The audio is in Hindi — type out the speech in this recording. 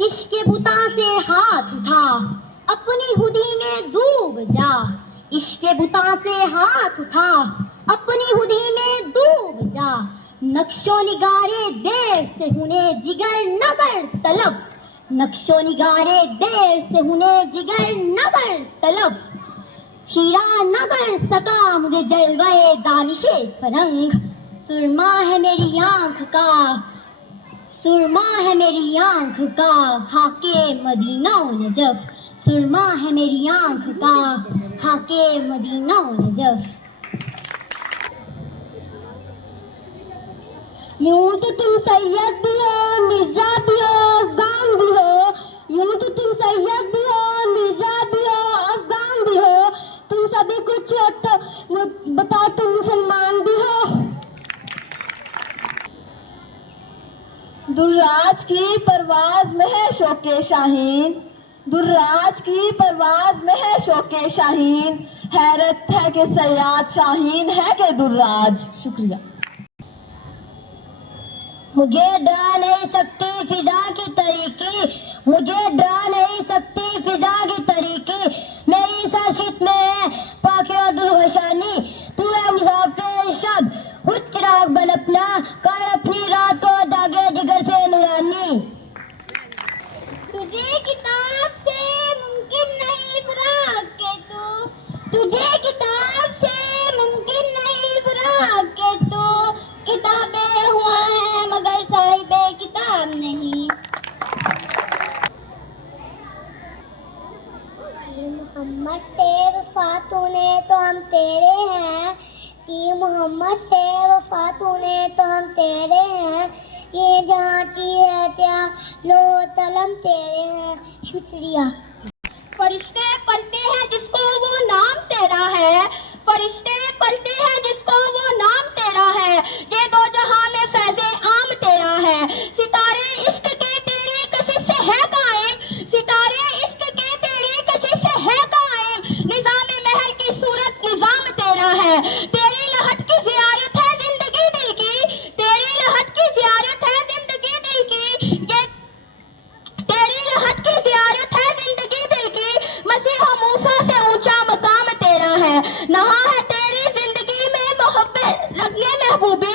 इश्क बुता से हाथ उठा, अपनी हुदी में डूब जा। इश्क बुता से हाथ उठा, अपनी हुदी में डूब जा। नक्शो निगारे देर से हुने जिगर नगर तलफ, नक्शो निगारे देर से हुने जिगर नगर तलफ। हीरा नगर सका मुझे जलवाए दानिशे फरंग, सुरमा है मेरी आंख का, सुरमा है मेरी आंख का हाके मदीना नजफ, सुरमा है मेरी आंख का हाके मदीना नजफ। यूं तो तुम सैयद भी हो, मिर्जा भी हो, अफगान भी हो। यूं तो तुम सैयद भी हो, मिर्जा भी हो, अफगान भी हो। तुम सभी कुछ हो तो बताओ तुम मुसलमान भी हो। दुर्राज की परवाज में है शौके शाहीन, दुर्राज की परवाज में है शौके शाहीन। हैरत है कि सयाद शाहीन है कि दुर्राज। शुक्रिया। मुझे डरा नहीं सकती फिजा की तरीकी, मुझे डरा नहीं सकती फिजा की तरीकी। मेरी साशित में है पाकिया दुर्गशानी, तू है मुसाफिर शब खुद चिराग बन अपना, कर अपनी रात को दागे जिगर से नुरानी। तुझे किताब से मुमकिन नहीं फराक के तू, तुझे किताब से मुमकिन नहीं फराक के तू। किताबें हुआ है मगर साहिबे किताब नहीं। मोहम्मद से वफा तूने तो हम तेरे हैं, कि मोहम्मद से वफा तूने तो हम तेरे हैं। ये जहाँ की है त्या लो तलम तेरे हैं। शुक्रिया। फरिश्ते पलते हैं जिसको वो नाम तेरा है, फरिश्ते पलते हैं जिसको वो नाम तेरा है। ये दो जहां में फैज़े आम तेरा है। सितारे इश्क के तेरी कशिश से है कायम, सितारे इश्क के तेरी कशिश से है कायम। निजाम महल की सूरत निजाम तेरा है। तेरी लहत की ज़ियारत है जिंदगी दिल की, तेरी लहत की ज़ियारत है जिंदगी दिल की। ये तेरी लहत की ज़ियारत है जिंदगी दिल की। मसीह मूसा से ऊंचा मकाम तेरा है। नहा है तेरी जिंदगी में मोहब्बत लगने महबूबी,